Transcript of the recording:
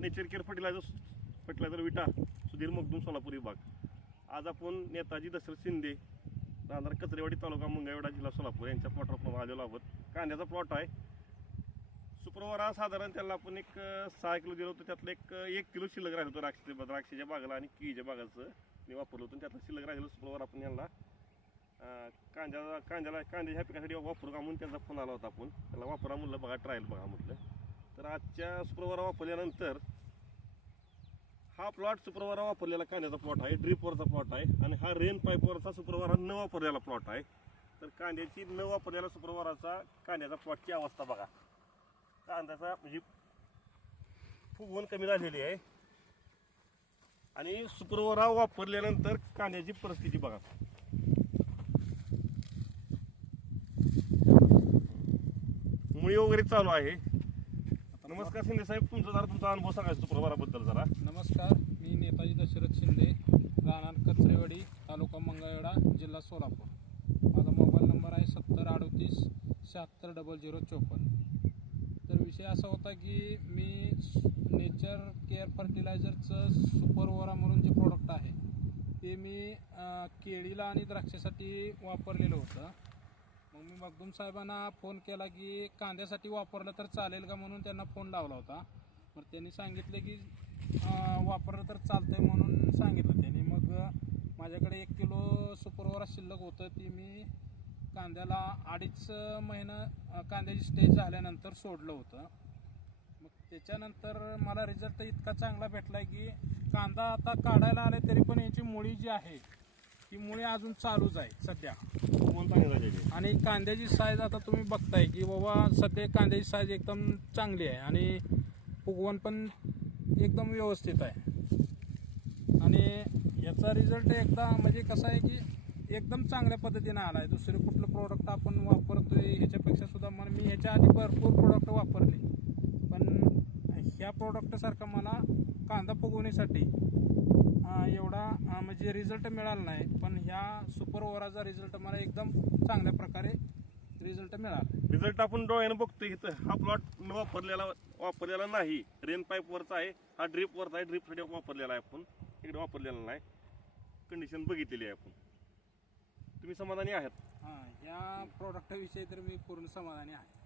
Nature care fertiliser fertiliser Vita Sudhir Magdum Solapur विभाग. आज आपण नेताजी दशरथ शिंदे राहणार कचरेवाडी तालुका मंगळवेढा जिल्हा सोलापूर यांच्या प्लॉटवर आलेलो आहोत. कांद्याचा प्लॉट आहे. शुक्रवार साधारण त्याला आपण एक सहा किलो दिलं होतं. त्यातलं एक एक किलो शिल्लक राहिलं होतं द्राक्षे द्राक्षेच्या बागाला आणि केळीच्या बागाचं मी वापरलं होतं. त्यातलं शिल्लक राहिलेलं शुक्रवार आपण यांना कांद्याला कांद्याला कांद्याच्या ह्या पिकासाठी वापरू का म्हणून त्यांचा फोन आला होता आपण. त्याला वापरा म्हणलं बघा ट्रायल बघा म्हटलं. तर आजच्या शुक्रवारा वापरल्यानंतर हा प्लॉट शुक्रवारा वापरलेला कांद्याचा प्लॉट आहे ड्रीपवरचा प्लॉट आहे आणि हा रेन पाईपवरचा शुक्रवारा न वापरलेला प्लॉट आहे. तर कांद्याची न वापरलेला शुक्रवाराचा कांद्याचा प्लॉटची अवस्था बघा. कांद्याचा म्हणजे फुगवण कमी झालेली आहे. आणि शुक्रवारा वापरल्यानंतर कांद्याची परिस्थिती बघा. मुळी वगैरे चालू आहे. नमस्कार शिंदे साहेब तुमचा जरा तुमचा अनुभव सांगायचा प्रभाराबद्दल जरा. नमस्कार मी नेताजी दशरथ शिंदे राहणार कचरेवाडी तालुका मंगळवेढा जिल्हा सोलापूर. माझा मोबाईल नंबर आहे सत्तर अडतीस शहात्तर डबल झिरो चोपन्न. तर विषय असा होता की मी नेचर केअर फर्टिलायझरचं सुपर ओरा म्हणून जे प्रोडक्ट आहे ते मी केळीला आणि द्राक्षासाठी वापरलेलं होतं. मग मी मगदूम साहेबांना फोन केला की कांद्यासाठी वापरलं तर चालेल का म्हणून त्यांना फोन लावला होता. मग त्यांनी सांगितलं की अं, वापरलं तर चालतंय म्हणून सांगितलं त्यांनी. मग माझ्याकडे एक किलो सुपरवरा शिल्लक होतं ती मी कांद्याला अडीच महिना अं, कांद्याची स्टेज झाल्यानंतर सोडलं होतं. मग त्याच्यानंतर मला रिझल्ट इतका चांगला भेटला की कांदा आता काढायला आले तरी पण याची मुळी जी आहे ती मुळी अजून चालूच आहे सध्या. झालेली आणि कांद्याची साईज आता तुम्ही बघताय की बाबा सध्या कांद्याची साईज एकदम चांगली आहे आणि फुगवण पण एकदम व्यवस्थित आहे. आणि याचा रिझल्ट एकदा म्हणजे कसं आहे की एकदम चांगल्या पद्धतीने आला आहे. दुसरे कुठलं प्रोडक्ट आपण वापरतोय ह्याच्यापेक्षा सुद्धा मला मी ह्याच्या आधी भरपूर प्रोडक्ट वापरले. पण ह्या प्रोडक्टसारखा मला कांदा फुगवण्यासाठी एवढा म्हणजे रिझल्ट मिळाला नाही. पण ह्या सुपर ओराचा रिझल्ट मला एकदम चांगल्या प्रकारे रिझल्ट मिळाला. रिझल्ट आपण डोळ्यानं बघतोय इथं. हा प्लॉट वापरलेला वापरलेला नाही. रेन पाईप वरचा आहे. हा ड्रीप वरचा आहे. ड्रीपसाठी वापरलेला आहे आपण. इकडे वापरलेला नाही. कंडिशन बघितलेली आहे आपण. तुम्ही समाधानी आहात? हां ह्या प्रोडक्टविषयी तर मी पूर्ण समाधानी आहे.